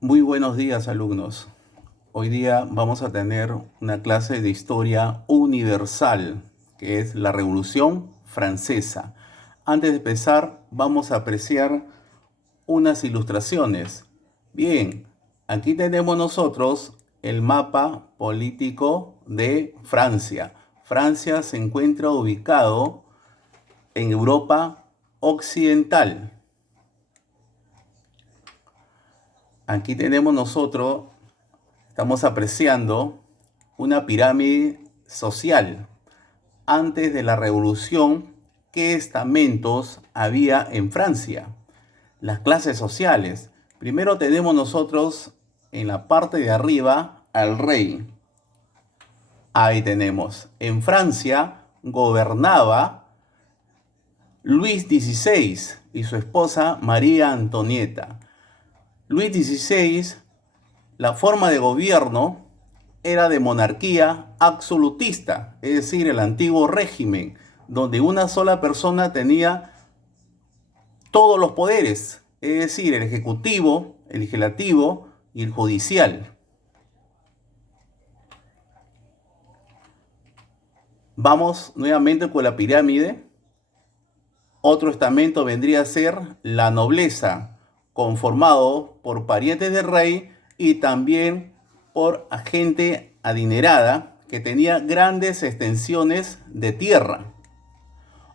Muy buenos días, alumnos. Hoy día vamos a tener una clase de historia universal, que es la Revolución Francesa. Antes de empezar, vamos a apreciar unas ilustraciones. Bien, aquí tenemos nosotros el mapa político de Francia. Francia se encuentra ubicado en Europa Occidental. Aquí tenemos nosotros, estamos apreciando una pirámide social. Antes de la revolución, ¿qué estamentos había en Francia? Las clases sociales. Primero tenemos nosotros en la parte de arriba al rey. Ahí tenemos. En Francia gobernaba Luis XVI y su esposa María Antonieta. Luis XVI, la forma de gobierno era de monarquía absolutista, es decir, el antiguo régimen, donde una sola persona tenía todos los poderes, es decir, el ejecutivo, el legislativo y el judicial. Vamos nuevamente con la pirámide. Otro estamento vendría a ser la nobleza, conformado por parientes del rey y también por gente adinerada que tenía grandes extensiones de tierra.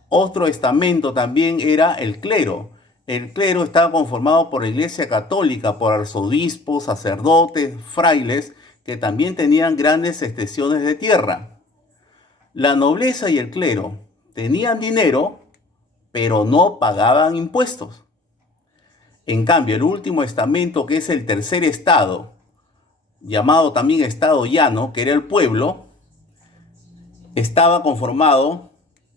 Otro estamento también era el clero. El clero estaba conformado por la Iglesia Católica, por arzobispos, sacerdotes, frailes, que también tenían grandes extensiones de tierra. La nobleza y el clero tenían dinero, pero no pagaban impuestos. En cambio, el último estamento, que es el tercer estado, llamado también estado llano, que era el pueblo, estaba conformado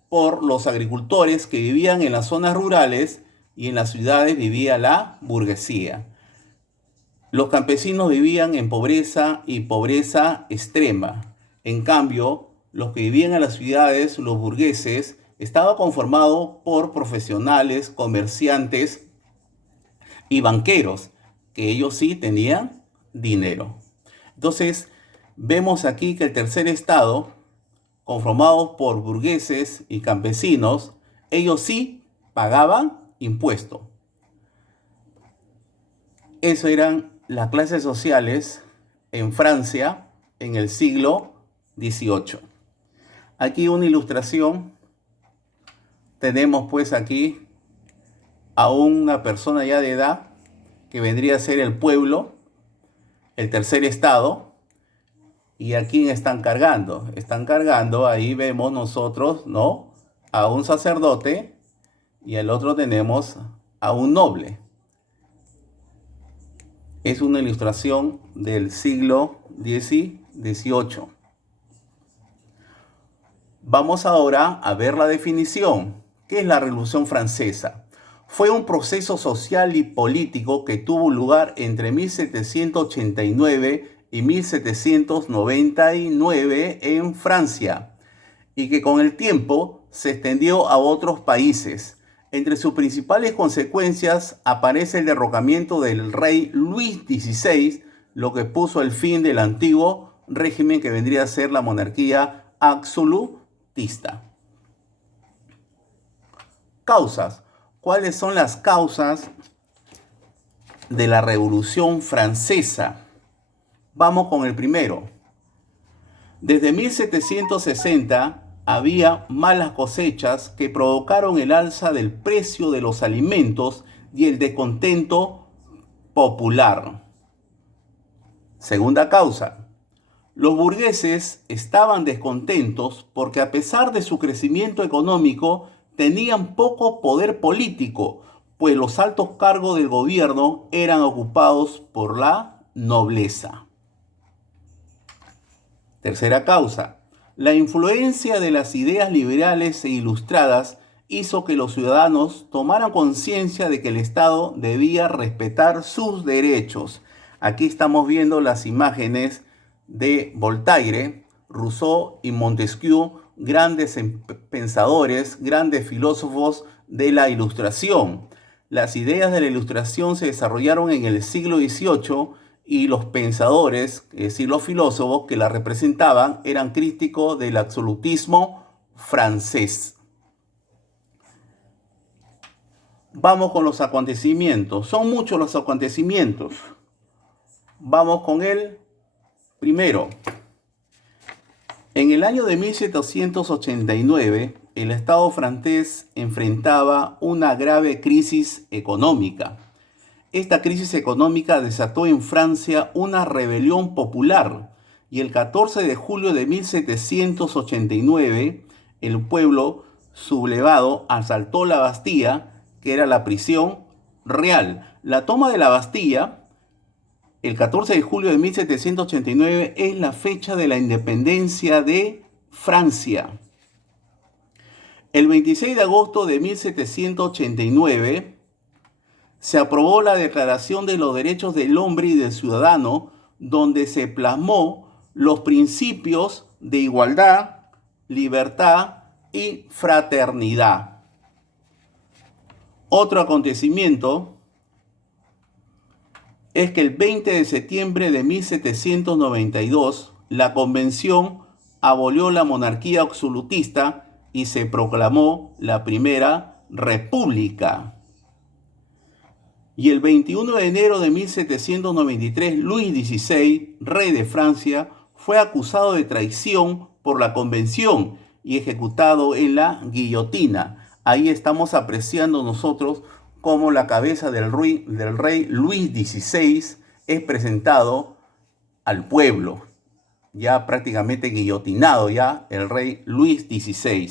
por los agricultores que vivían en las zonas rurales y en las ciudades vivía la burguesía. Los campesinos vivían en pobreza y pobreza extrema. En cambio, los que vivían en las ciudades, los burgueses, estaba conformado por profesionales, comerciantes y banqueros, que ellos sí tenían dinero. Entonces, vemos aquí que el tercer estado, conformado por burgueses y campesinos, ellos sí pagaban impuestos. Eso eran las clases sociales en Francia en el siglo XVIII. Aquí una ilustración. Tenemos pues aquí a una persona ya de edad que vendría a ser el pueblo, el tercer estado. ¿Y a quién están cargando? Están cargando, ahí vemos nosotros, ¿no? A un sacerdote y al otro tenemos a un noble. Es una ilustración del siglo XVIII. Vamos ahora a ver la definición. ¿Qué es la Revolución Francesa? Fue un proceso social y político que tuvo lugar entre 1789 y 1799 en Francia y que con el tiempo se extendió a otros países. Entre sus principales consecuencias aparece el derrocamiento del rey Luis XVI, lo que puso el fin del antiguo régimen que vendría a ser la monarquía absolutista. Causas. ¿Cuáles son las causas de la Revolución Francesa? Vamos con el primero. Desde 1760 había malas cosechas que provocaron el alza del precio de los alimentos y el descontento popular. Segunda causa. Los burgueses estaban descontentos porque a pesar de su crecimiento económico tenían poco poder político, pues los altos cargos del gobierno eran ocupados por la nobleza. Tercera causa. La influencia de las ideas liberales e ilustradas hizo que los ciudadanos tomaran conciencia de que el Estado debía respetar sus derechos. Aquí estamos viendo las imágenes de Voltaire, Rousseau y Montesquieu, grandes pensadores, grandes filósofos de la Ilustración. Las ideas de la Ilustración se desarrollaron en el siglo XVIII y los pensadores, es decir, los filósofos que la representaban, eran críticos del absolutismo francés. Vamos con los acontecimientos. Son muchos los acontecimientos. Vamos con el primero. En el año de 1789, el Estado francés enfrentaba una grave crisis económica. Esta crisis económica desató en Francia una rebelión popular y el 14 de julio de 1789 el pueblo sublevado asaltó la Bastilla, que era la prisión real. La toma de la Bastilla, el 14 de julio de 1789, es la fecha de la independencia de Francia. El 26 de agosto de 1789 se aprobó la Declaración de los Derechos del Hombre y del Ciudadano, donde se plasmó los principios de igualdad, libertad y fraternidad. Otro acontecimiento es que el 20 de septiembre de 1792 la Convención abolió la monarquía absolutista y se proclamó la Primera República. Y el 21 de enero de 1793, Luis XVI, rey de Francia, fue acusado de traición por la Convención y ejecutado en la guillotina. Ahí estamos apreciando nosotros cómo la cabeza del rey Luis XVI es presentado al pueblo, ya prácticamente guillotinado ya el rey Luis XVI.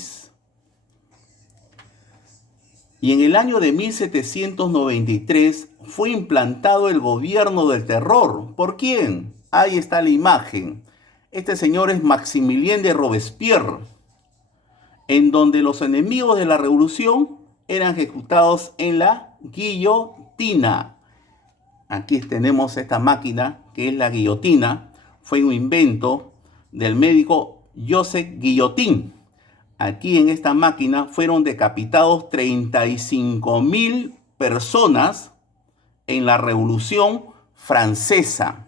Y en el año de 1793 fue implantado el gobierno del terror. ¿Por quién? Ahí está la imagen. Este señor es Maximilien de Robespierre, en donde los enemigos de la revolución eran ejecutados en la guillotina. Aquí tenemos esta máquina que es la guillotina. Fue un invento del médico Joseph Guillotin. Aquí en esta máquina fueron decapitados 35.000 personas en la Revolución Francesa.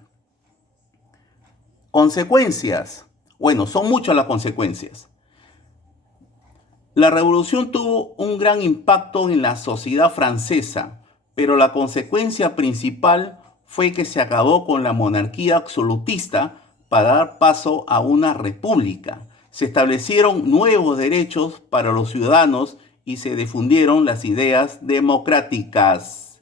Consecuencias. Bueno, son muchas las consecuencias. La revolución tuvo un gran impacto en la sociedad francesa, pero la consecuencia principal fue que se acabó con la monarquía absolutista para dar paso a una república. Se establecieron nuevos derechos para los ciudadanos y se difundieron las ideas democráticas.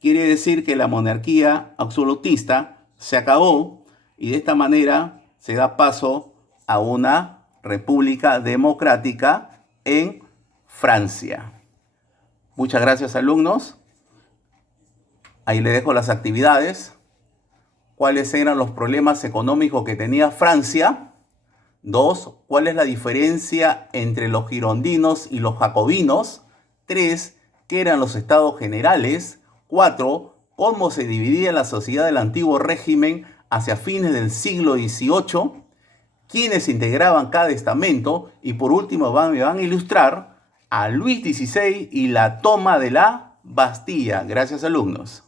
Quiere decir que la monarquía absolutista se acabó y de esta manera se da paso a una república democrática en Francia. Muchas gracias, alumnos. Ahí les dejo las actividades. ¿Cuáles eran los problemas económicos que tenía Francia? 2. ¿Cuál es la diferencia entre los girondinos y los jacobinos? 3. ¿Qué eran los estados generales? 4. ¿Cómo se dividía la sociedad del antiguo régimen hacia fines del siglo XVIII? ¿Quiénes integraban cada estamento? Y por último me van a ilustrar a Luis XVI y la toma de la Bastilla. Gracias, alumnos.